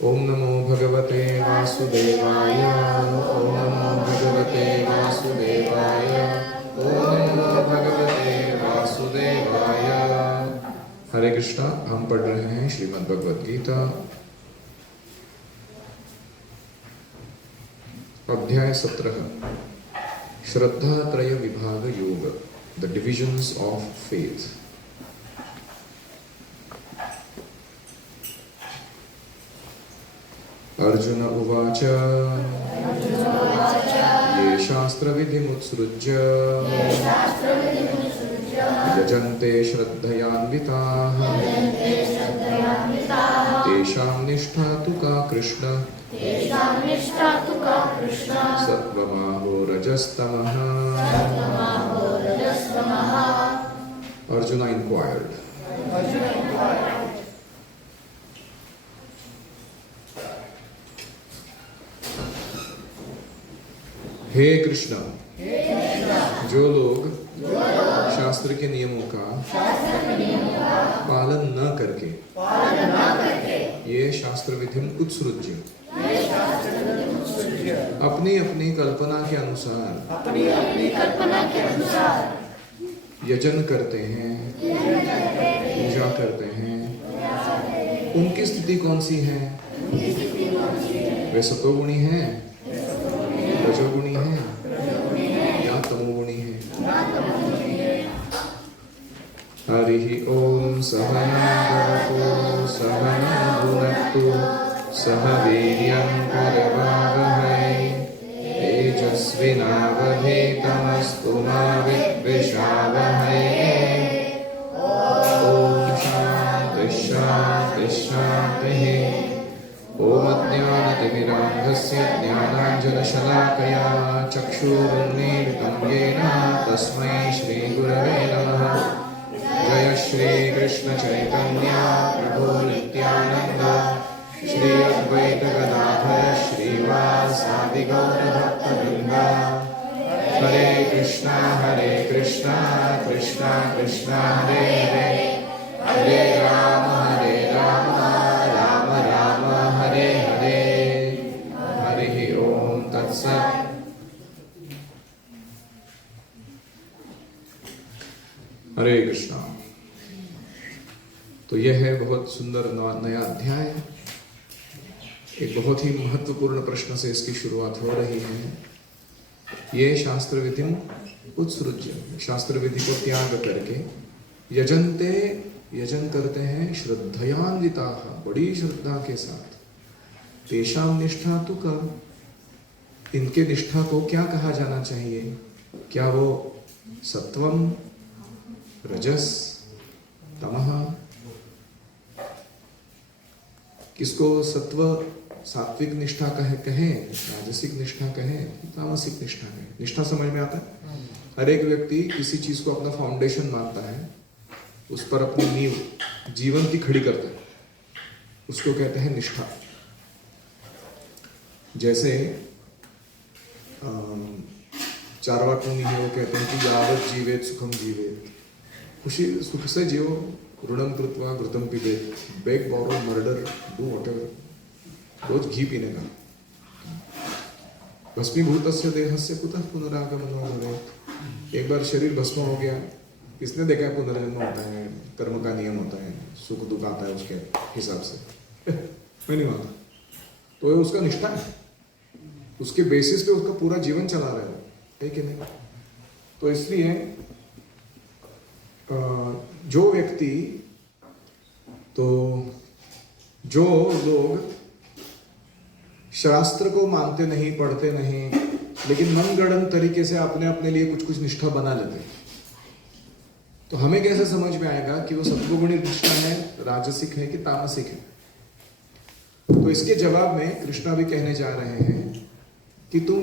ओम नमो भगवते वासुदेवाय। ओम नमो भगवते वासुदेवाय। ओम नमो भगवते वासुदेवाय। हरे कृष्णा। हम पढ़ रहे हैं श्रीमद् भगवद गीता अध्याय 17 श्रद्धा त्रय विभाग योग, the divisions of faith. Arjun उवाच ये शास्त्रविधिमुत्सृज्य यजन्ते श्रद्धयान्विताः तेषां निष्ठा तु का कृष्ण सत्त्वमाहो रजस्तमः। Arjuna inquired, हे कृष्ण, जो लोग शास्त्र के नियमों का पालन न करके ये शास्त्र विधि उत्सृज्य अपनी अपनी कल्पना के अनुसार यजन करते हैं, पूजा करते हैं, उनकी स्थिति कौन सी है? वे सतोगुणी हैं, रजोगुणी है या तमोगुणी है? हरि ओम सहना भवतु सहना भुनक्तु सह वीर्यं करवावहै तेजस्विनावधीतमस्तु मा विद्विषावहै। ओम शांति शांति शांतिः। ओम अज्ञानतिमिरान्धस्य ज्ञानाञ्जनशलाकया चक्षुरुन्मीलितं येन तस्मै श्रीगुरवे नमः। जय श्री कृष्ण चैतन्य प्रभु नित्यानंद श्री अद्वैत गदाधर श्रीवासादि गौर भक्तवृंद। हरे कृष्णा कृष्णा कृष्णा हरे हरे, हरे राम राम राम हरे हरे। हरि ओम तत्सत्। हरे कृष्णा। तो यह है बहुत सुंदर नया अध्याय। एक बहुत ही महत्वपूर्ण प्रश्न से इसकी शुरुआत हो रही है। ये शास्त्र विधि उत्सृज्य, शास्त्र विधि को त्याग करके यजन्ते, यजन करते हैं, श्रद्धयान्विताः, बड़ी श्रद्धा के साथ। तेषां निष्ठा तु का, इनके निष्ठा को क्या कहा जाना चाहिए? क्या वो सत्वम, रजस, तमः? किसको सत्व सात्विक निष्ठा कहें, राजसिक निष्ठा कहें, तामसिक निष्ठा कहें? निष्ठा समझ में आता है? हर एक व्यक्ति किसी चीज को अपना फाउंडेशन मानता है, उस पर अपनी नींव जीवन की खड़ी करता है, उसको कहते हैं निष्ठा। जैसे चार्वाक मुनि है, वो कहते हैं कि यावत जीवेत सुखम जीवेत, खुशी सुख से जियो, ऋणम कृत्वा घृतम पिबेत, beg borrow murder do whatever, रोज घी पीने का। भस्मीभूतस्य देहस्य कुतः पुनरागमनो भवेत्। एक बार शरीर भस्म हो गया, किसने देखा है पुनर्जन्म होता है, कर्म का नियम होता है, सुख दुख आता है उसके हिसाब से? मैं नहीं मानता। तो ये उसका निष्ठा है, उसके बेसिस पे उसका पूरा जीवन चला रहा है कि नहीं? तो इसलिए जो व्यक्ति, तो जो लोग शास्त्र को मानते नहीं, पढ़ते नहीं, लेकिन मनगढ़ंत तरीके से अपने अपने लिए कुछ कुछ निष्ठा बना लेते हैं, तो हमें कैसे समझ में आएगा कि वो सत्वगुणी निष्ठा है, राजसिक है कि तामसिक है? तो इसके जवाब में कृष्णा भी कहने जा रहे हैं कि तुम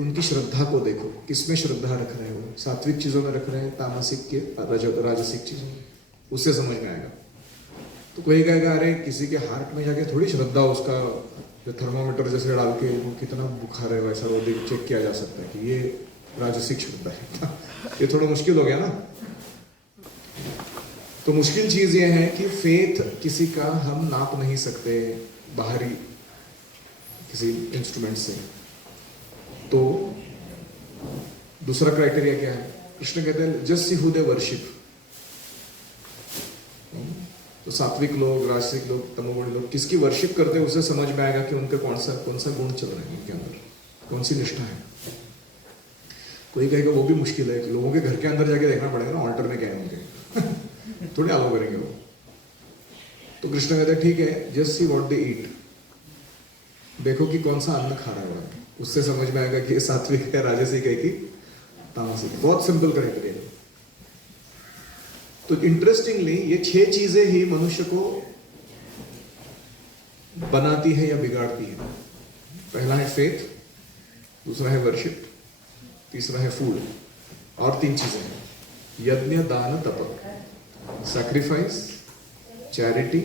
उनकी श्रद्धा को देखो, किसमें श्रद्धा रख रहे हो, सात्विक चीजों में रख रहे हैं, तामसिक के राजसिक चीजों में, उससे समझ में आएगा। तो कोई कहेगा अरे किसी के हार्ट में जाके थोड़ी श्रद्धा, उसका जो थर्मामीटर जैसे डाल के वो कितना बुखार है वैसा वो चेक किया जा सकता है कि ये राजसिक श्रद्धा है। ये थोड़ा मुश्किल हो गया ना। तो मुश्किल चीज ये है कि फेथ किसी का हम नाप नहीं सकते बाहरी किसी इंस्ट्रूमेंट से। तो दूसरा क्राइटेरिया क्या है? कृष्ण कहते हैं just see who they worship. तो सात्विक लोग, राजसिक लोग, तमोगुणी लोग किसकी वर्शिप करते हैं, उसे समझ में आएगा कि उनका कौन सा गुण चल रहा है उनके अंदर, कौन सी निष्ठा है। कोई कहेगा वो भी मुश्किल है, लोगों के घर के अंदर जाके देखना पड़ेगा ना ऑल्टर में क्या है उनके थोड़े अलाउ करेंगे वो। तो कृष्ण कहते हैं ठीक है, जस्ट सी व्हाट दे ईट, देखो कि कौन सा अन्न खा रहा है, उससे समझ में आएगा कि सात्विक है, राजसिक है कि तामसिक। बहुत सिंपल क्राइटेरिया। तो इंटरेस्टिंगली ये 6 चीजें ही मनुष्य को बनाती है या बिगाड़ती है। पहला है फेथ, दूसरा है वर्शिप, तीसरा है फूड, और 3 चीजें हैं यज्ञ, दान, तप, सैक्रिफाइस, चैरिटी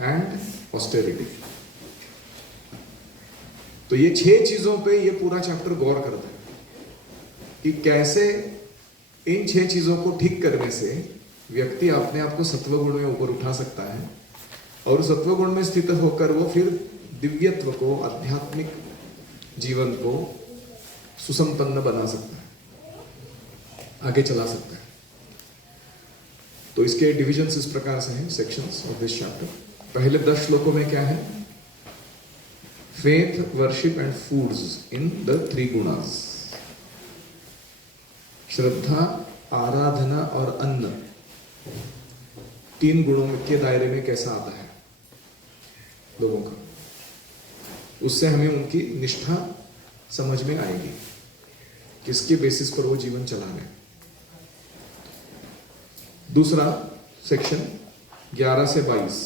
एंड ऑस्टेरिटी। तो ये 6 चीजों पे ये पूरा चैप्टर गौर करता है कि कैसे इन 6 चीजों को ठीक करने से व्यक्ति अपने आप को सत्व गुण में ऊपर उठा सकता है, और सत्व गुण में स्थित होकर वो फिर दिव्यत्व को, आध्यात्मिक जीवन को सुसंपन्न बना सकता है, आगे चला सकता है। तो इसके डिविजन्स इस प्रकार से हैं, सेक्शंस ऑफ दिस चैप्टर। पहले 10 श्लोकों में क्या है? Faith, worship and foods in the 3 gunas. श्रद्धा, आराधना और अन्न 3 गुणों के दायरे में कैसा आता है लोगों का, उससे हमें उनकी निष्ठा समझ में आएगी, किसके बेसिस पर वो जीवन चला रहे हैं। दूसरा सेक्शन 11 से 22,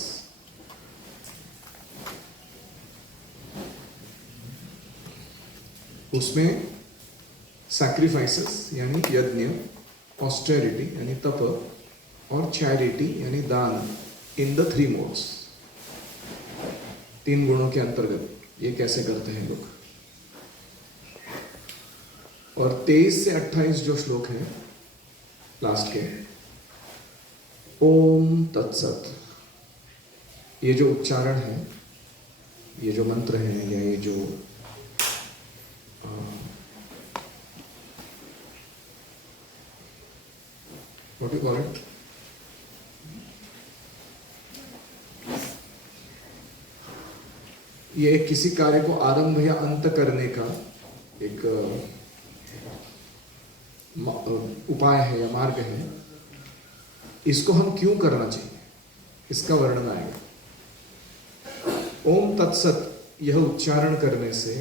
उसमें सैक्रिफाइसेस यानी यज्ञ, ऑस्टेरिटी यानी तप, और चैरिटी यानी दान इन द 3 मोड्स, 3 गुणों के अंतर्गत ये कैसे करते हैं लोग। और 23 से 28 जो श्लोक है लास्ट के, ओम तत्सत, ये जो उच्चारण है, ये जो मंत्र है, या ये जो व्हाट यू कॉल इट, ये किसी कार्य को आरंभ या अंत करने का एक उपाय है या मार्ग है। इसको हम क्यों करना चाहिए, इसका वर्णन आएगा। ओम तत्सत यह उच्चारण करने से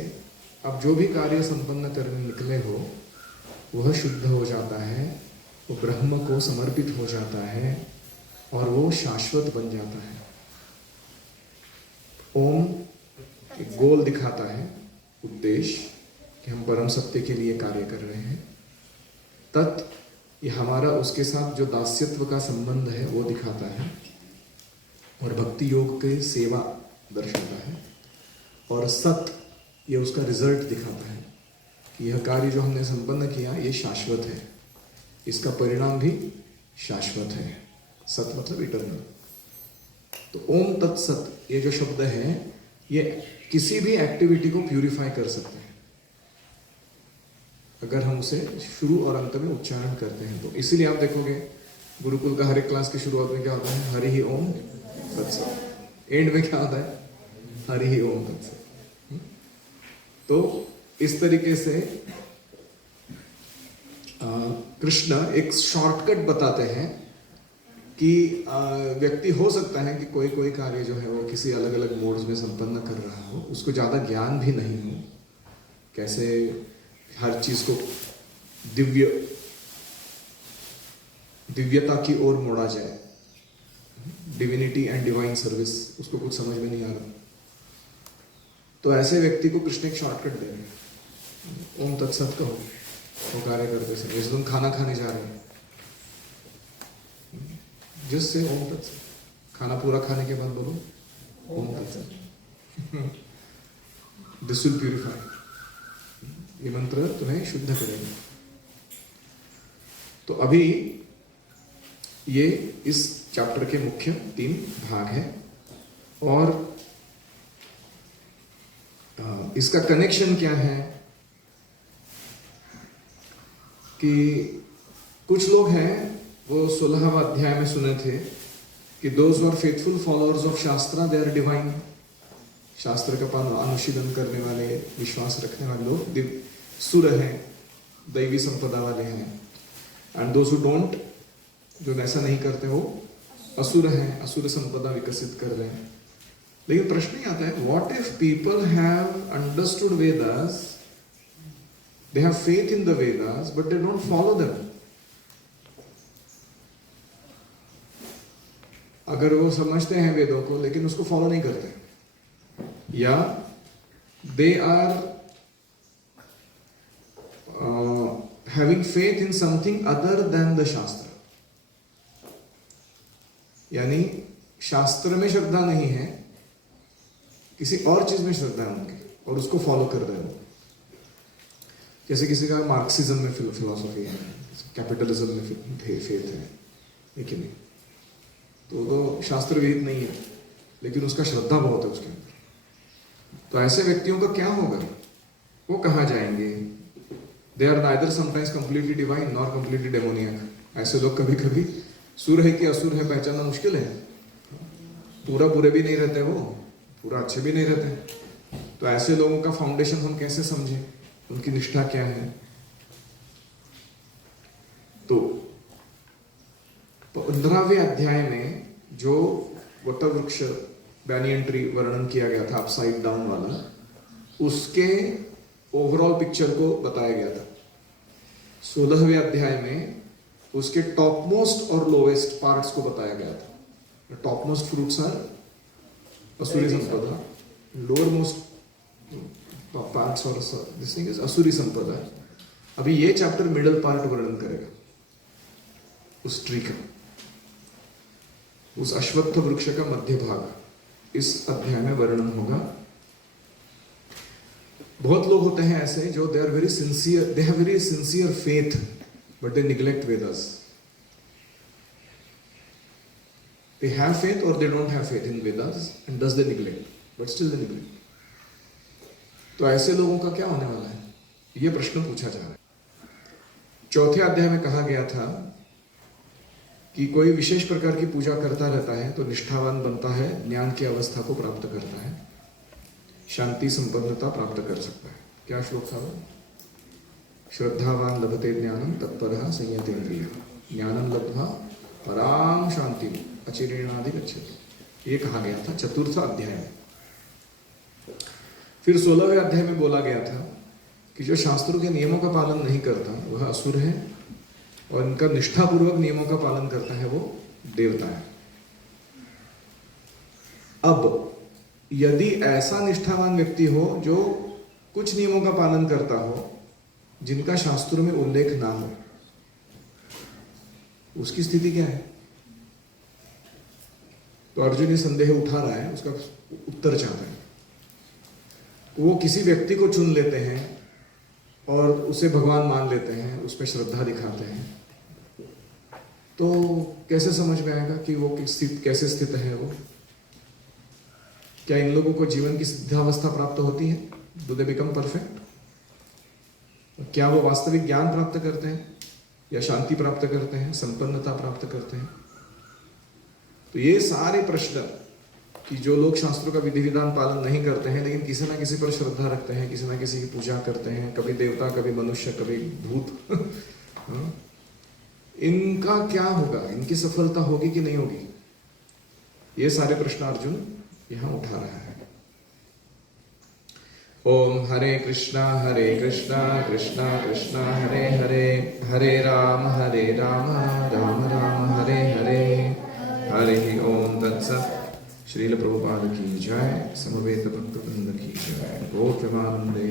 अब जो भी कार्य संपन्न करने निकले हो वह शुद्ध हो जाता है, वो ब्रह्म को समर्पित हो जाता है और वो शाश्वत बन जाता है। ओम एक गोल दिखाता है, उद्देश्य कि हम परम सत्य के लिए कार्य कर रहे हैं। तत् ये हमारा उसके साथ जो दास्यत्व का संबंध है वो दिखाता है, और भक्ति योग के सेवा दर्शाता है। और सत ये उसका रिजल्ट दिखाता है कि यह कार्य जो हमने संपन्न किया ये शाश्वत है, इसका परिणाम भी शाश्वत है। सत मतलब इटर्नल। तो ओम तत्सत ये जो शब्द है ये किसी भी एक्टिविटी को प्यूरिफाई कर सकते हैं अगर हम उसे शुरू और अंत में उच्चारण करते हैं तो। इसीलिए आप देखोगे गुरुकुल का हर एक क्लास की शुरुआत में क्या होता है, हरि ही ओम तत्सत। एंड में क्या होता है, हरि ही ओम तत्सत। तो इस तरीके से कृष्ण एक शॉर्टकट बताते हैं कि व्यक्ति हो सकता है कि कोई कोई कार्य जो है वो किसी अलग अलग मोड्स में संपन्न कर रहा हो, उसको ज्यादा ज्ञान भी नहीं हो, कैसे हर चीज को दिव्यता की ओर मोड़ा जाए, डिविनिटी एंड डिवाइन सर्विस, उसको कुछ समझ में नहीं आ रहा। तो ऐसे व्यक्ति को कृष्ण एक शॉर्टकट दे रहे हैं। ओम तत्सत कहो वो कार्य करते समय, जैसे तुम खाना खाने जा रहे हो, जिससे ओम तत्सत, खाना पूरा खाने के बाद बोलो ओम तत्सत। दिस विल प्यूरिफाई, ये मंत्र तुम्हें शुद्ध करेगा। तो अभी ये इस चैप्टर के मुख्य 3 भाग हैं। और इसका कनेक्शन क्या है कि कुछ लोग हैं वो 16वां अध्याय में सुने थे कि those are faithful followers of shastra they are divine. शास्त्र का अनुशीलन करने वाले, विश्वास रखने वाले लोग सुर हैं, दैवी संपदा वाले हैं। एंड दोज हु डोंट, जो ऐसा नहीं करते वो असुर हैं, असुर संपदा विकसित कर रहे हैं। लेकिन प्रश्न ही आता है, what if people have understood Vedas, they have faith in the Vedas but they don't follow them. अगर वो समझते हैं वेदों को लेकिन उसको फॉलो नहीं करते, या they are having faith in something other than the shastra, यानी शास्त्र में श्रद्धा नहीं है, किसी और चीज में श्रद्धा है उनकी और उसको फॉलो कर रहे हैं। जैसे किसी का मार्क्सिज्म में फिलॉसफी है, कैपिटलिज्म में फेथ है कि नहीं, तो शास्त्र विहित नहीं है लेकिन उसका श्रद्धा बहुत है उसके अंदर। तो ऐसे व्यक्तियों का क्या होगा, वो कहाँ जाएंगे? They are neither sometimes completely divine nor completely demoniac. ऐसे लोग कभी कभी सुर है कि असुर है पहचानना मुश्किल है। पूरा बुरे भी नहीं रहते, वो पूरा अच्छे भी नहीं रहते। तो ऐसे लोगों का फाउंडेशन हम कैसे समझें, उनकी निष्ठा क्या है? तो 15वें अध्याय में जो वटवृक्ष बैनियन ट्री वर्णन किया गया था अपसाइड डाउन वाला, उसके ओवरऑल पिक्चर को बताया गया था। 16वें अध्याय में उसके टॉप मोस्ट और लोवेस्ट पार्ट्स को बताया गया था। टॉप मोस्ट फ्रूट्स आर असुरी संपदा, लोअर मोस्ट पार्ट्स और दिस थिंग इज असुरी संपदा। अभी ये चैप्टर मिडल पार्ट वर्णन करेगा उस ट्री का, उस अश्वत्थ वृक्ष का मध्य भाग इस अध्याय में वर्णन होगा। बहुत लोग होते हैं ऐसे जो they are very sincere, they have very sincere faith but they neglect Vedas. They have faith or they don't have faith in Vedas and thus they neglect, but still they neglect. तो ऐसे लोगों का क्या होने वाला है, ये प्रश्न पूछा जा रहा है। 4थे अध्याय में कहा गया था कि कोई विशेष प्रकार की पूजा करता रहता है तो निष्ठावान बनता है, ज्ञान की अवस्था को प्राप्त करता है, शांति संपन्नता प्राप्त कर सकता है। क्या श्लोक था वो? श्रद्धावान लभते ज्ञानम तत्परः संयतेन्द्रियः ज्ञानम लब्ध्वा पराम शांति अचिरेणादि गच्छति। ये कहा गया था 4th अध्याय में। फिर 16वें अध्याय में बोला गया था कि जो शास्त्रों के नियमों का पालन नहीं करता वह असुर है और इनका निष्ठापूर्वक नियमों का पालन करता है वो देवता है। अब यदि ऐसा निष्ठावान व्यक्ति हो जो कुछ नियमों का पालन करता हो जिनका शास्त्रों में उल्लेख ना हो, उसकी स्थिति क्या है? तो अर्जुन ये संदेह उठा रहा है, उसका उत्तर चाहता है। वो किसी व्यक्ति को चुन लेते हैं और उसे भगवान मान लेते हैं, उस पर श्रद्धा दिखाते हैं, तो कैसे समझ में आएगा कि वो कैसे स्थित है? वो क्या इन लोगों को जीवन की सिद्धावस्था प्राप्त होती है? Do they become perfect? क्या वो वास्तविक ज्ञान प्राप्त करते हैं या शांति प्राप्त करते हैं, संपन्नता प्राप्त करते हैं? तो ये सारे प्रश्न कि जो लोग शास्त्रों का विधि विधान पालन नहीं करते हैं लेकिन किसी ना किसी पर श्रद्धा रखते हैं, किसी ना किसी की पूजा करते हैं, कभी देवता कभी मनुष्य कभी भूत इनका क्या होगा? इनकी सफलता होगी कि नहीं होगी? ये सारे प्रश्न अर्जुन यहां उठा रहा है। ओम हरे कृष्णा कृष्णा कृष्णा हरे हरे, हरे राम राम राम हरे हरे, हरे ओम तत्सत्। श्रील प्रभुपाद की जय, समवेत भक्तवृंद की जय, गो प्रेमानंदे।